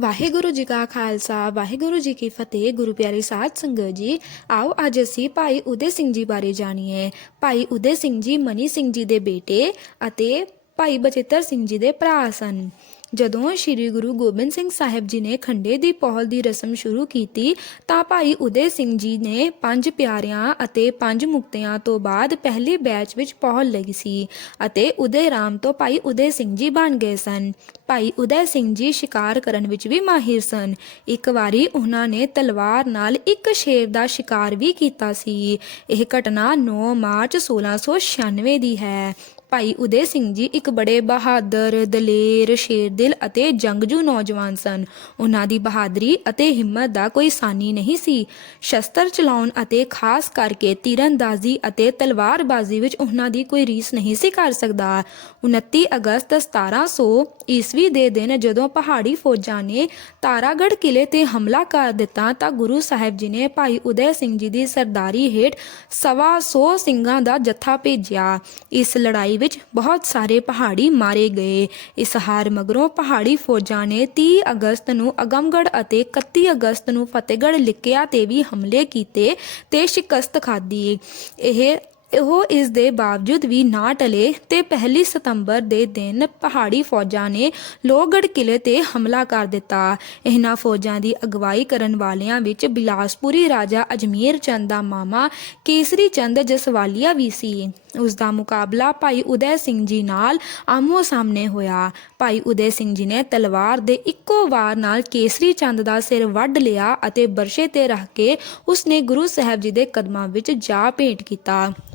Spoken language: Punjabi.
ਵਾਹਿਗੁਰੂ ਜੀ ਕਾ ਖਾਲਸਾ, ਵਾਹਿਗੁਰੂ ਜੀ ਕੀ ਫਤਿਹ। ਗੁਰੂ ਪਿਆਰੇ ਸਾਧ ਸੰਗਤ ਜੀ, ਆਓ ਅੱਜ ਅਸੀਂ ਭਾਈ ਉਦੇ ਸਿੰਘ ਜੀ ਬਾਰੇ ਜਾਣੀਏ। ਭਾਈ ਉਦੇ ਸਿੰਘ ਜੀ ਮਨੀ ਸਿੰਘ ਜੀ ਦੇ ਬੇਟੇ ਅਤੇ ਭਾਈ ਬਚਿੱਤਰ ਸਿੰਘ ਜੀ ਦੇ ਭਰਾ ਸਨ। ਜਦੋਂ ਸ੍ਰੀ ਗੁਰੂ ਗੋਬਿੰਦ ਸਿੰਘ ਸਾਹਿਬ ਜੀ ਨੇ ਖੰਡੇ ਦੀ ਪਹੁਲ ਦੀ ਰਸਮ ਸ਼ੁਰੂ ਕੀਤੀ, ਤਾਂ ਭਾਈ ਉਦੇ ਸਿੰਘ ਜੀ ਨੇ ਪੰਜ ਪਿਆਰਿਆਂ ਅਤੇ ਪੰਜ ਮੁਕਤਿਆਂ ਤੋਂ ਬਾਅਦ ਪਹਿਲੇ ਬੈਚ ਵਿੱਚ ਪਹੁਲ ਲਈ ਸੀ ਅਤੇ ਉਦੇ ਰਾਮ ਤੋਂ ਭਾਈ ਉਦੇ ਸਿੰਘ ਜੀ ਬਣ ਗਏ ਸਨ। ਭਾਈ ਉਦੈ ਸਿੰਘ ਜੀ ਸ਼ਿਕਾਰ ਕਰਨ ਵਿੱਚ ਵੀ ਮਾਹਿਰ ਸਨ। ਇੱਕ ਵਾਰੀ ਉਹਨਾਂ ਨੇ ਤਲਵਾਰ ਨਾਲ ਇੱਕ ਸ਼ੇਰ ਦਾ ਸ਼ਿਕਾਰ ਵੀ ਕੀਤਾ ਸੀ। ਇਹ ਘਟਨਾ 9 ਮਾਰਚ 1696 ਦੀ ਹੈ। ਭਾਈ ਉਦੇ ਸਿੰਘ ਜੀ ਇੱਕ ਬੜੇ ਬਹਾਦਰ, ਦਲੇਰ, ਸ਼ੇਰਦਿਲ ਅਤੇ ਜੰਗਜੂ ਨੌਜਵਾਨ ਸਨ। ਉਹਨਾਂ ਦੀ ਬਹਾਦਰੀ ਅਤੇ ਹਿੰਮਤ ਦਾ ਕੋਈ ਸਾਨੀ ਨਹੀਂ ਸੀ। ਸ਼ਸਤਰ ਚਲਾਉਣ ਅਤੇ ਖਾਸ ਕਰਕੇ ਤੀਰੰਦਾਜ਼ੀ ਅਤੇ ਤਲਵਾਰਬਾਜ਼ੀ ਵਿੱਚ ਉਹਨਾਂ ਦੀ ਕੋਈ ਰੀਸ ਨਹੀਂ ਸੀ ਕਰ ਸਕਦਾ। 29 ਅਗਸਤ 1700 ਈਸਵੀ ਦੇ ਦਿਨ ਜਦੋਂ ਪਹਾੜੀ ਫੌਜਾਂ ਨੇ ਤਾਰਾਗੜ੍ਹ ਕਿਲੇ ਤੇ ਹਮਲਾ ਕਰ ਦਿੱਤਾ ਤਾਂ ਗੁਰੂ ਸਾਹਿਬ ਜੀ ਨੇ ਭਾਈ ਉਦੈ ਸਿੰਘ ਜੀ ਦੀ ਸਰਦਾਰੀ ਹੇਠ ਸਵਾ ਸੌ ਸਿੰਘਾਂ ਦਾ ਜੱਥਾ ਭੇਜਿਆ। ਇਸ ਲੜਾਈ ਵਿੱਚ ਬਹੁਤ ਸਾਰੇ ਪਹਾੜੀ ਮਾਰੇ ਗਏ। ਇਸ ਹਾਰ ਮਗਰੋਂ ਪਹਾੜੀ ਫੌਜਾਂ ਨੇ 30 ਅਗਸਤ ਨੂੰ ਅਗਮਗੜ੍ਹ ਅਤੇ 31 ਅਗਸਤ ਨੂੰ ਫਤਿਹਗੜ੍ਹ ਲਿਕਿਆ ਤੇ ਵੀ ਹਮਲੇ ਕੀਤੇ ਤੇ ਸ਼ਿਕਸਤ ਖਾਧੀ। ਇਹ ਉਹ ਇਸ ਦੇ ਬਾਵਜੂਦ ਵੀ ਨਾ ਟਲੇ ਤੇ ਪਹਿਲੀ ਸਤੰਬਰ ਦੇ ਦਿਨ ਪਹਾੜੀ ਫੌਜਾਂ ਨੇ ਲੋਹਗੜ੍ਹ ਕਿਲੇ ਤੇ ਹਮਲਾ ਕਰ ਦਿੱਤਾ। ਇਹਨਾਂ ਫੌਜਾਂ ਦੀ ਅਗਵਾਈ ਕਰਨ ਵਾਲਿਆਂ ਵਿੱਚ ਬਿਲਾਸਪੁਰੀ ਰਾਜਾ ਅਜਮੇਰ ਚੰਦ ਦਾ ਮਾਮਾ, ਕੇਸਰੀ ਚੰਦ ਜਸਵਾਲੀਆ ਵੀ ਸੀ। ਉਸ ਦਾ ਮੁਕਾਬਲਾ ਭਾਈ ਉਦੈ ਸਿੰਘ ਜੀ ਨਾਲ ਆਮੋ ਸਾਹਮਣੇ ਹੋਇਆ। ਭਾਈ ਉਦੈ ਸਿੰਘ ਜੀ ਨੇ ਤਲਵਾਰ ਦੇ ਇੱਕੋ ਵਾਰ ਨਾਲ ਕੇਸਰੀ ਚੰਦ ਦਾ ਸਿਰ ਵੱਢ ਲਿਆ ਅਤੇ ਬਰਸ਼ੇ ਤੇ ਰੱਖ ਕੇ ਉਸਨੇ ਗੁਰੂ ਸਾਹਿਬ ਜੀ ਦੇ ਕਦਮਾਂ ਵਿੱਚ ਜਾ ਭੇਟ ਕੀਤਾ।